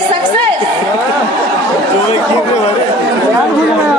success.